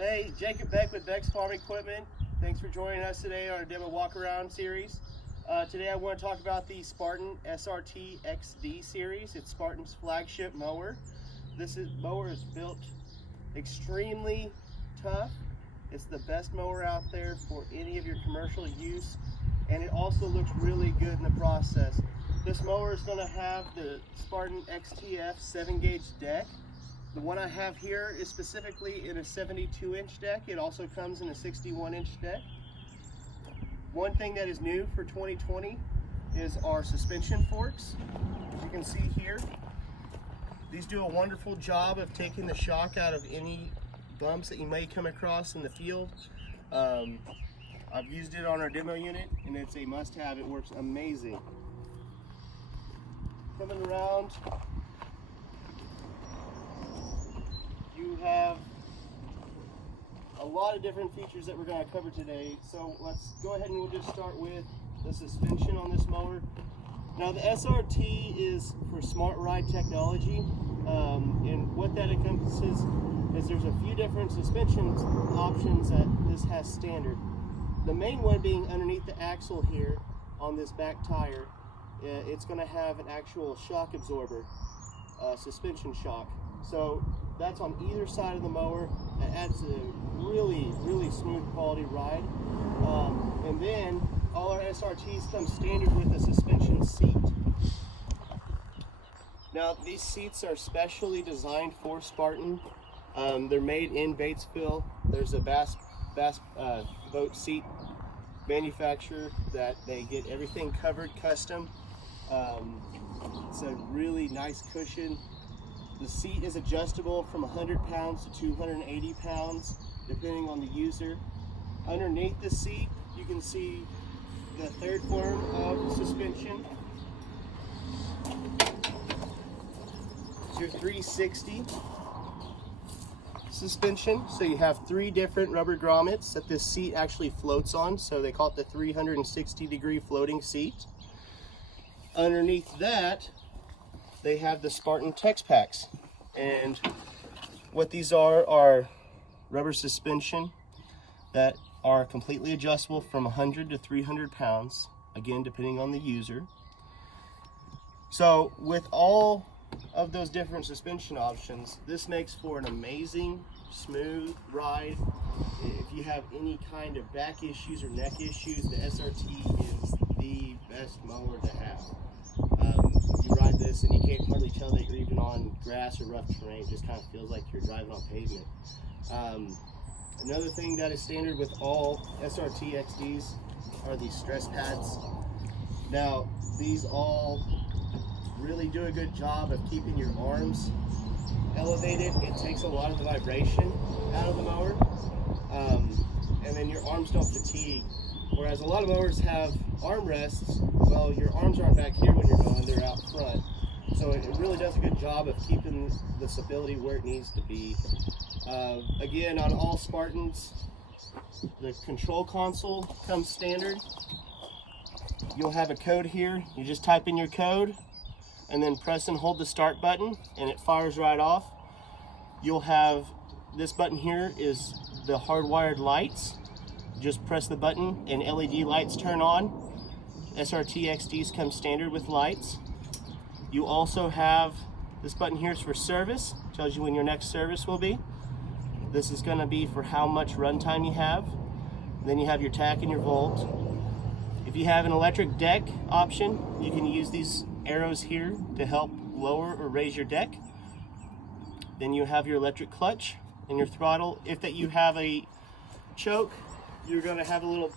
Hey, Jacob Beck with Beck's Farm Equipment. Thanks for joining us today on our demo Walkaround series. Today I want to talk about the Spartan SRT XD series. It's Spartan's flagship mower. Mower is built extremely tough. It's the best mower out there for any of your commercial use, and it also looks really good in the process. This mower is going to have the Spartan XTF 7-gauge deck. The one I have here is specifically in a 72-inch deck. It also comes in a 61-inch deck. One thing that is new for 2020 is our suspension forks. As you can see here, these do a wonderful job of taking the shock out of any bumps that you may come across in the field. I've used it on our demo unit and it's a must-have. It works amazing. Coming around, you have a lot of different features that we're going to cover today. So let's go ahead and we'll just start with the suspension on this mower. Now the SRT is for smart ride technology, and what that encompasses is there's a few different suspension options that this has standard. The main one being underneath the axle here on this back tire. It's going to have an actual shock absorber, suspension shock. So that's on either side of the mower. That adds a really smooth quality ride. And then all our SRTs come standard with a suspension seat. Now these seats are specially designed for Spartan. They're made in Batesville. There's a Bass boat seat manufacturer that they get everything covered custom. It's a really nice cushion. The seat is adjustable from 100 pounds to 280 pounds, depending on the user. Underneath the seat, you can see the third form of suspension. It's your 360 suspension. So you have 3 different rubber grommets that this seat actually floats on. So they call it the 360-degree floating seat. Underneath that, they have the Spartan TecsPaks, and what these are rubber suspension that are completely adjustable from 100 to 300 pounds, again depending on the user. So with all of those different suspension options, this makes for an amazing smooth ride. If you have any kind of back issues or neck issues, the SRT is the best mower to have. You ride this and you can't hardly tell that you're even on grass or rough terrain. It just kind of feels like you're driving on pavement. Another thing that is standard with all SRT XDs are these stress pads. Now these all really do a good job of keeping your arms elevated. It takes a lot of the vibration out of the mower, and then your arms don't fatigue. Whereas a lot of mowers have armrests, well, your arms aren't back here when you're going, they're out front. So it really does a good job of keeping the stability where it needs to be. Again, on all Spartans, the control console comes standard. You'll have a code here. You just type in your code and then press and hold the start button and it fires right off. You'll have this button here is the hardwired lights. Just press the button and LED lights turn on. SRT XDs come standard with lights. You also have this button here is for service, tells you when your next service will be. This is going to be for how much runtime you have. Then you have your tack and your volt. If you have an electric deck option, you can use these arrows here to help lower or raise your deck. Then you have your electric clutch and your throttle. If that you have a choke, you're going to have a little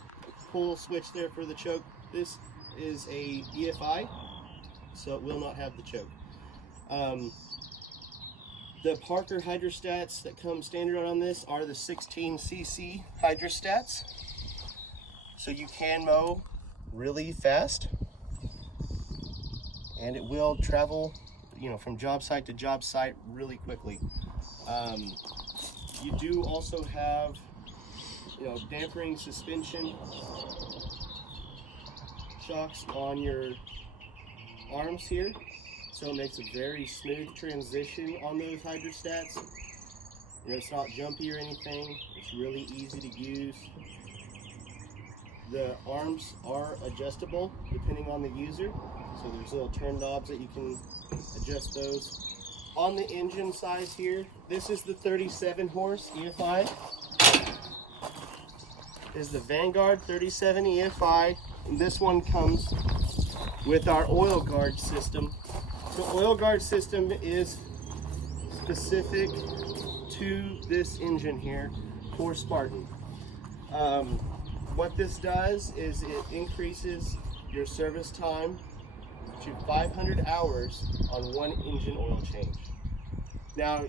pull switch there for the choke. This is a EFI, so it will not have the choke. The Parker hydrostats that come standard on this are the 16cc hydrostats. So you can mow really fast and it will travel, from job site to job site really quickly. You do also have dampening suspension shocks on your arms here, so it makes a very smooth transition on those hydrostats. You know, it's not jumpy or anything. It's really easy to use. The arms are adjustable depending on the user. So there's little turn knobs that you can adjust those. On the engine size here, this is the 37 horse EFI. This is the Vanguard 37 EFI. And this one comes with our oil guard system. The oil guard system is specific to this engine here for Spartan. What this does is it increases your service time to 500 hours on one engine oil change. Now,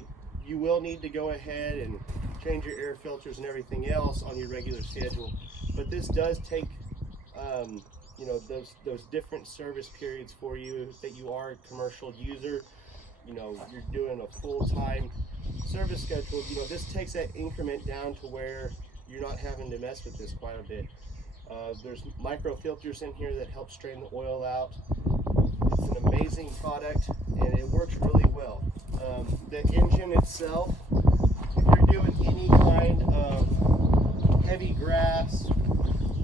you will need to go ahead and change your air filters and everything else on your regular schedule, but this does take you know, those different service periods for you. That you are a commercial user, you know, you're doing a full-time service schedule, you know, this takes that increment down to where you're not having to mess with this quite a bit. There's micro filters in here that help strain the oil out. It's an amazing product and it works really well. The engine itself, if you're doing any kind of heavy grass,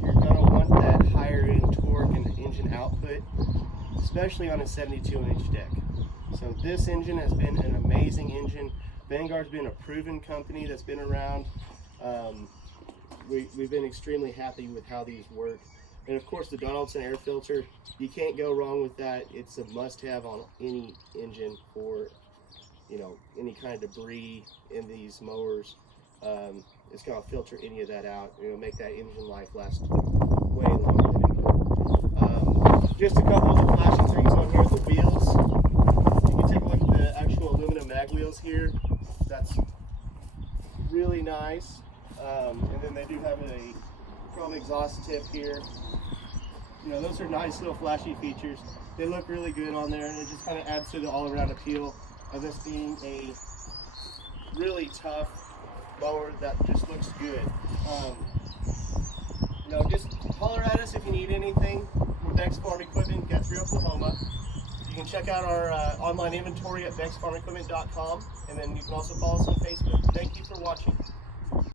you're going to want that higher end torque and engine output, especially on a 72-inch deck. So this engine has been an amazing engine. Vanguard's been a proven company that's been around. We've been extremely happy with how these work. And of course the Donaldson air filter, you can't go wrong with that. It's a must-have on any engine for, you know, any kind of debris in these mowers. It's going to filter any of that out. It'll make that engine life last way longer than it would. Just a couple of the flashing things on here. The wheels. You can take a look at the actual aluminum mag wheels here. That's really nice. And then they do have a chrome exhaust tip here. You know, those are nice little flashy features. They look really good on there, and it just kind of adds to the all-around appeal of this being a really tough mower that just looks good. You know, just holler at us if you need anything. We're Beck's Farm Equipment, Guthrie, Oklahoma. You can check out our online inventory at becksfarmequipment.com, and then you can also follow us on Facebook. Thank you for watching.